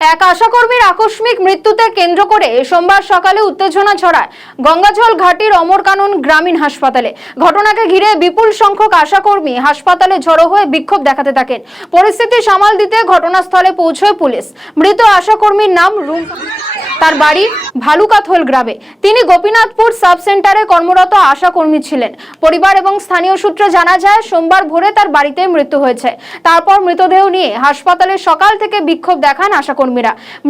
এক আশাকর্মীর আকস্মিক মৃত্যুতে কেন্দ্র করে সোমবার সকালে উত্তেজনা ছড়ায় গঙ্গাজল ঘাটির অমরকানন গ্রামীণ হাসপাতালে। ঘটনাকে ঘিরে বিপুল সংখ্যক আশাকর্মী হাসপাতালে জড়ো হয়ে বিক্ষোভ দেখাতে থাকেন। পরিস্থিতি সামাল দিতে ঘটনাস্থলে পৌঁছয় পুলিশ। মৃত আশাকর্মীর নাম রুম্পা, তার বাড়ি ভালুকাথল গ্রামে। তিনি গোপীনাথপুর সাব সেন্টারে কর্মরত আশাকর্মী ছিলেন। পরিবার এবং স্থানীয় সূত্রে জানা যায়, সোমবার ভোরে তার বাড়িতে মৃত্যু হয়েছে। তারপর মৃতদেহ নিয়ে হাসপাতালে সকাল থেকে বিক্ষোভ দেখান আশাকর্মীরা।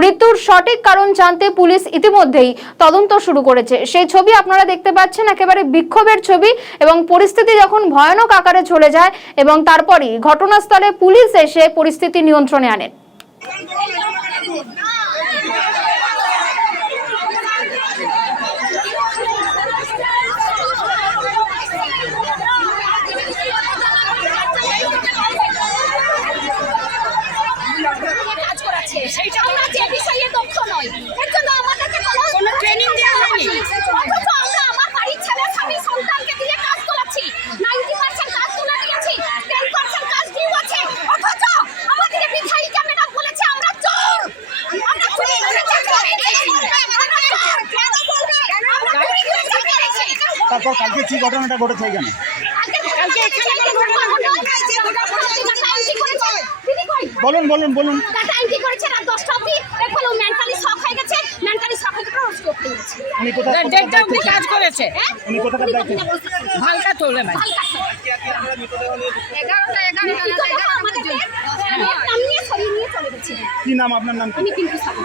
মৃত্যুর সঠিক কারণ জানতে পুলিশ ইতিমধ্যেই তদন্ত শুরু করেছে। সেই ছবি আপনারা দেখতে পাচ্ছেন, একেবারে বিক্ষোভের ছবি, এবং পরিস্থিতি যখন ভয়ানক আকারে চলে যায় এবং তারপরই ঘটনাস্থলে পুলিশ এসে পরিস্থিতি নিয়ন্ত্রণে আনেন। আমরা যে বিষয়ে দক্ষ নই, এর জন্য আমাদেরকে কোনো ট্রেনিং দেওয়া হয়নি। অথচ আমরা আমার বাড়ির ছেলে স্বামী সন্তানকে দিয়ে কাজ করাচ্ছি। 90% কাজ তুলে নিয়েছি, 10% কাজ ডিউ আছে। অথচ আমাদের বিধায়িকা ম্যাডাম বলেছে আমরা চোর, আমরা চুরি করে কাজ করেছি। তারপর কালকে কি ঘটনাটা ঘটেছে এখানে? বলুন বলুন বলুন। টাটা এন্ট্রি করেছে রাত 10টা অবধি। এখন ও মেন্টালি শক হয়ে গেছে, মেন্টালি শক হয়ে গেছে, স্ট্রোক হয়ে গেছে। উনি কোথায় দেড়টা অবধি কাজ করেছে। উনি কোথাকার দায়িত্বে? হালকা তোলে না। 11টা আমাদেরকে নামিয়ে সরিয়ে নিয়ে চলে গেছে। কি নাম আপনার? নাম কি? আমি পিন্টু সাহা।